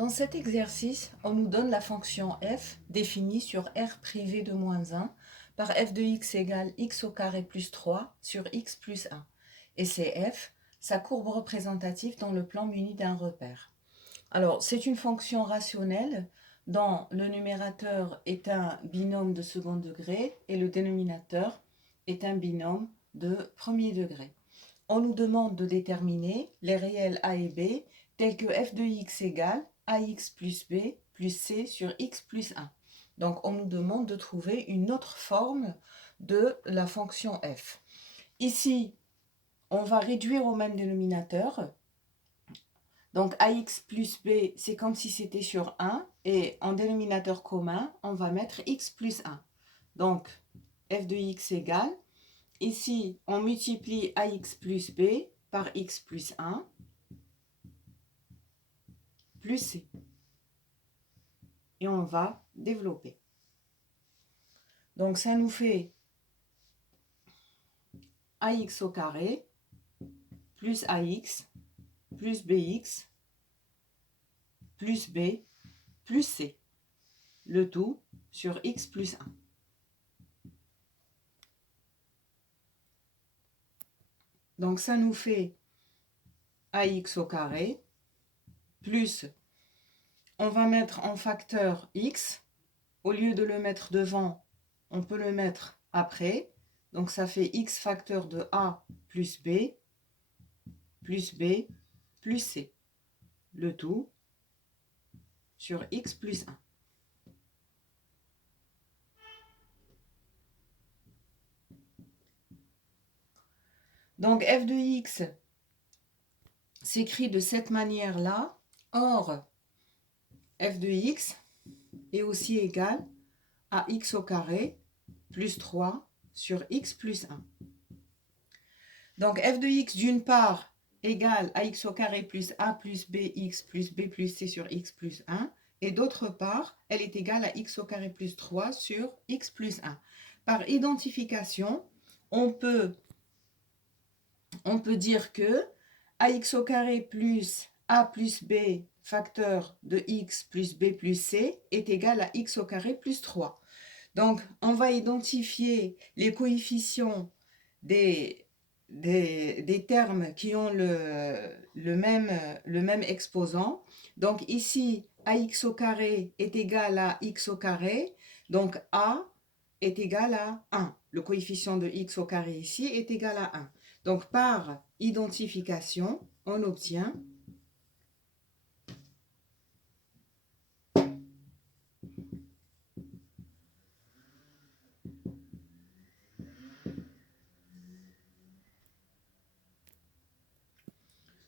Dans cet exercice, on nous donne la fonction f définie sur R privé de moins 1 par f de x égale x au carré plus 3 sur x plus 1. Et c'est f, sa courbe représentative dans le plan muni d'un repère. Alors, c'est une fonction rationnelle dont le numérateur est un binôme de second degré et le dénominateur est un binôme de premier degré. On nous demande de déterminer les réels a et b tels que f de x égale ax plus b plus c sur x plus 1. Donc, on nous demande de trouver une autre forme de la fonction f. Ici, on va réduire au même dénominateur. Donc, ax plus b, c'est comme si c'était sur 1. Et en dénominateur commun, on va mettre x plus 1. Donc, f de x égale. Ici, on multiplie ax plus b par x plus 1 plus c. Et on va développer. Donc, ça nous fait ax au carré plus ax plus bx plus b plus c. Le tout sur x plus 1. Donc, ça nous fait ax au carré plus, on va mettre en facteur x. Au lieu de le mettre devant, on peut le mettre après. Donc, ça fait x facteur de a plus b plus c. Le tout sur x plus 1. Donc, f de x s'écrit de cette manière-là. Or, f de x est aussi égal à x au carré plus 3 sur x plus 1. Donc, f de x, d'une part, égale à x au carré plus a plus bx plus b plus c sur x plus 1. Et d'autre part, elle est égale à x au carré plus 3 sur x plus 1. Par identification, on peut dire que ax au carré plus a plus b facteur de x plus b plus c est égal à x au carré plus 3. Donc, on va identifier les coefficients des termes qui ont le même exposant. Donc, ici, ax au carré est égal à x au carré. Donc, a est égal à 1. Le coefficient de x au carré ici est égal à 1. Donc, par identification, on obtient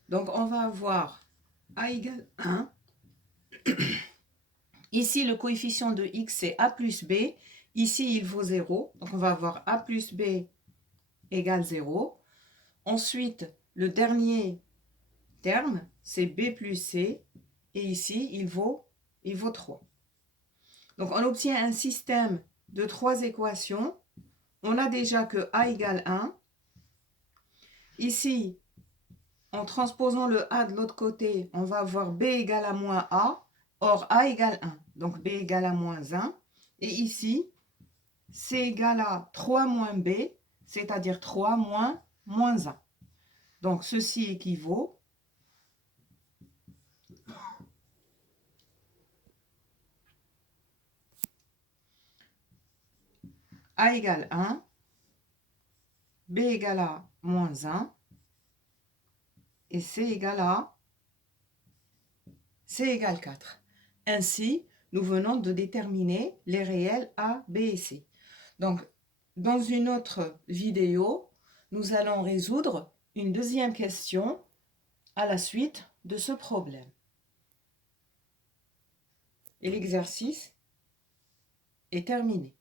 donc on va avoir a égale 1. Ici, le coefficient de x, c'est a plus b. Ici, il vaut 0. Donc, on va avoir a plus b égale 0. Ensuite, le dernier terme, c'est b plus c. Et ici, il vaut 3. Donc, on obtient un système de 3 équations. On a déjà que a égale 1. Ici, en transposant le a de l'autre côté, on va avoir b égale à moins a. Or, a égale 1. Donc, b égale à moins 1. Et ici, c égale à 3 moins b, c'est-à-dire 3 moins 1. Donc, ceci équivaut a égale 1, b égale à moins 1, et c égale 4. Ainsi, nous venons de déterminer les réels a, b et c. Donc, dans une autre vidéo, nous allons résoudre une deuxième question à la suite de ce problème. Et l'exercice est terminé.